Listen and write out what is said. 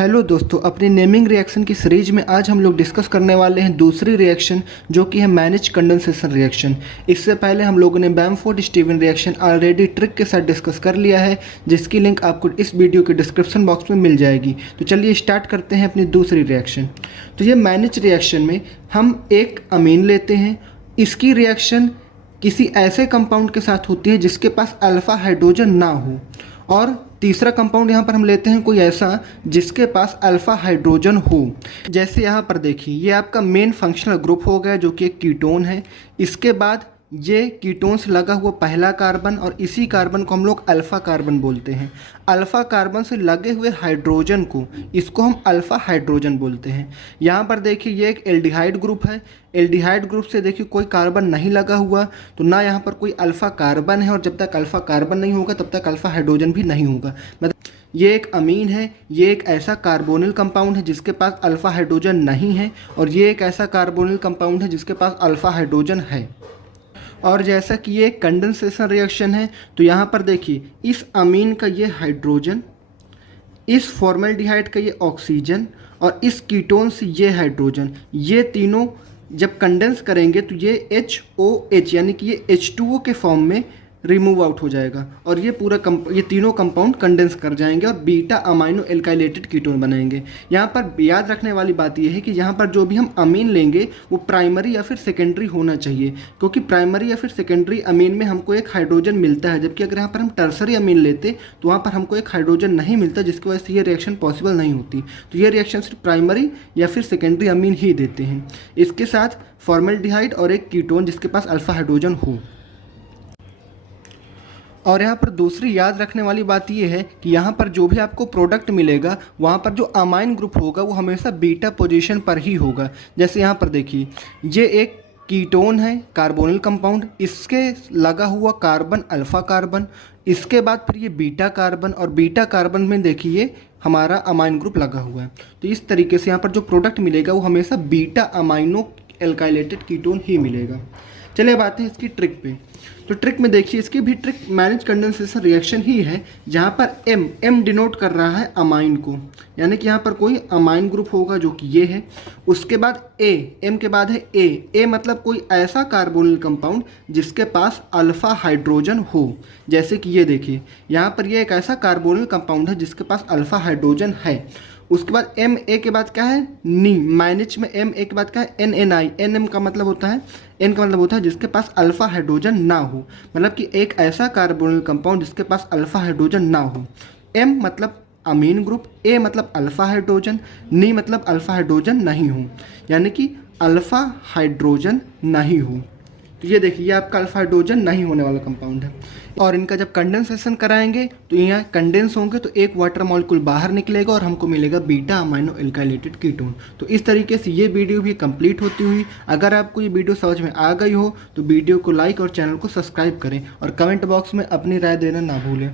Hello दोस्तों, अपनी naming reaction की सीरीज में आज हम लोग डिस्कस करने वाले हैं दूसरी रिएक्शन जो कि है मैनेज कंडेंसेशन रिएक्शन। इससे पहले हम लोगों ने Bamford Steven reaction already trick के साथ डिस्कस कर लिया है, जिसकी लिंक आपको इस वीडियो के डिस्क्रिप्शन बॉक्स में मिल जाएगी। तो चलिए स्टार्ट करते हैं अपनी दूसरी रिएक्शन। तो ये मैनेज रिएक्शन में हम एक अमीन लेते हैं, इसकी रिएक्शन किसी ऐसे कंपाउंड के साथ होती है जिसके पास अल्फ़ा हाइड्रोजन ना हो, और तीसरा कंपाउंड यहाँ पर हम लेते हैं कोई ऐसा जिसके पास अल्फ़ा हाइड्रोजन हो। जैसे यहाँ पर देखिए, ये आपका मेन फंक्शनल ग्रुप हो गया जो कि एक कीटोन है। इसके बाद ये कीटोन से लगा हुआ पहला कार्बन, और इसी कार्बन को हम लोग अल्फ़ा कार्बन बोलते हैं। अल्फ़ा कार्बन से लगे हुए हाइड्रोजन को, इसको हम अल्फ़ा हाइड्रोजन बोलते हैं। यहाँ पर देखिए, ये एक एल्डिहाइड ग्रुप है। एल्डिहाइड ग्रुप से देखिए कोई कार्बन नहीं लगा हुआ, तो ना यहाँ पर कोई अल्फ़ा कार्बन है, और जब तक अल्फ़ा कार्बन नहीं होगा तब तक अल्फ़ा हाइड्रोजन भी नहीं होगा। मतलब ये एक अमीन है, ये एक ऐसा कार्बोनिल कंपाउंड है जिसके पास अल्फ़ा हाइड्रोजन नहीं है, और ये एक ऐसा कार्बोनिल कंपाउंड है जिसके पास अल्फ़ा हाइड्रोजन है। और जैसा कि ये कंडेंसेशन रिएक्शन है, तो यहाँ पर देखिए, इस अमीन का ये हाइड्रोजन, इस फॉर्मेल्डिहाइड का ये ऑक्सीजन, और इस कीटोन से ये हाइड्रोजन, ये तीनों जब कंडेंस करेंगे तो ये HOH यानी कि ये H2O के फॉर्म में रिमूव आउट हो जाएगा, और ये पूरा ये तीनों कंपाउंड कंडेंस कर जाएंगे और बीटा अमाइनो एल्काइलेटेड कीटोन बनाएंगे। यहाँ पर याद रखने वाली बात यह है कि यहाँ पर जो भी हम अमीन लेंगे वो प्राइमरी या फिर सेकेंडरी होना चाहिए, क्योंकि प्राइमरी या फिर सेकेंडरी अमीन में हमको एक हाइड्रोजन मिलता है, जबकि अगर यहाँ पर हम टर्सरी अमीन लेते तो वहाँ पर हमको एक हाइड्रोजन नहीं मिलता, जिसकी वजह से ये रिएक्शन पॉसिबल नहीं होती। तो ये रिएक्शन सिर्फ प्राइमरी या फिर सेकेंडरी अमीन ही देते हैं, इसके साथ फॉर्मेल्डिहाइड और एक कीटोन जिसके पास अल्फ़ा हाइड्रोजन हो। और यहाँ पर दूसरी याद रखने वाली बात ये है कि यहाँ पर जो भी आपको प्रोडक्ट मिलेगा वहाँ पर जो अमाइन ग्रुप होगा वो हमेशा बीटा पोजीशन पर ही होगा। जैसे यहाँ पर देखिए, ये एक कीटोन है, कार्बोनिल कंपाउंड, इसके लगा हुआ कार्बन अल्फ़ा कार्बन, इसके बाद फिर ये बीटा कार्बन, और बीटा कार्बन में देखिए हमारा अमाइन ग्रुप लगा हुआ है। तो इस तरीके से यहाँ पर जो प्रोडक्ट मिलेगा वो हमेशा बीटा अमाइनो एल्काइलेटेड कीटोन ही मिलेगा। चलिए अब आते हैं इसकी ट्रिक पे। तो ट्रिक में देखिए, इसकी भी ट्रिक मैनेज कंडेंसेशन रिएक्शन ही है, जहाँ पर M डिनोट कर रहा है अमाइन को, यानी कि यहाँ पर कोई अमाइन ग्रुप होगा जो कि ये है। उसके बाद M के बाद है A मतलब कोई ऐसा कार्बोनिल कंपाउंड जिसके पास अल्फ़ा हाइड्रोजन हो। जैसे कि ये देखिए, यहाँ पर ये एक ऐसा कार्बोनिल कंपाउंड है जिसके पास अल्फ़ा हाइड्रोजन है। उसके बाद MA के बाद क्या है, नी। मैनेज में MA के बाद क्या है, NNI। NM का मतलब होता है, N का मतलब होता है जिसके पास अल्फ़ा हाइड्रोजन ना हो, मतलब कि एक ऐसा कार्बोनिल कंपाउंड जिसके पास अल्फ़ा हाइड्रोजन ना हो। M मतलब अमीन ग्रुप, A मतलब अल्फ़ा हाइड्रोजन, नी मतलब अल्फ़ा हाइड्रोजन नहीं हो, यानी कि अल्फ़ा हाइड्रोजन नहीं हो। तो ये देखिए, ये आपका अल्फ़ा हाइड्रोजन नहीं होने वाला कंपाउंड है। और इनका जब कंडेंसेशन कराएंगे तो यहाँ कंडेंस होंगे तो एक वाटर मॉलिक्यूल बाहर निकलेगा और हमको मिलेगा बीटा अमाइनो एल्काइलेटेड कीटोन। तो इस तरीके से ये वीडियो भी कंप्लीट होती हुई। अगर आपको ये वीडियो समझ में आ गई हो तो वीडियो को लाइक और चैनल को सब्सक्राइब करें, और कमेंट बॉक्स में अपनी राय देना ना भूलें।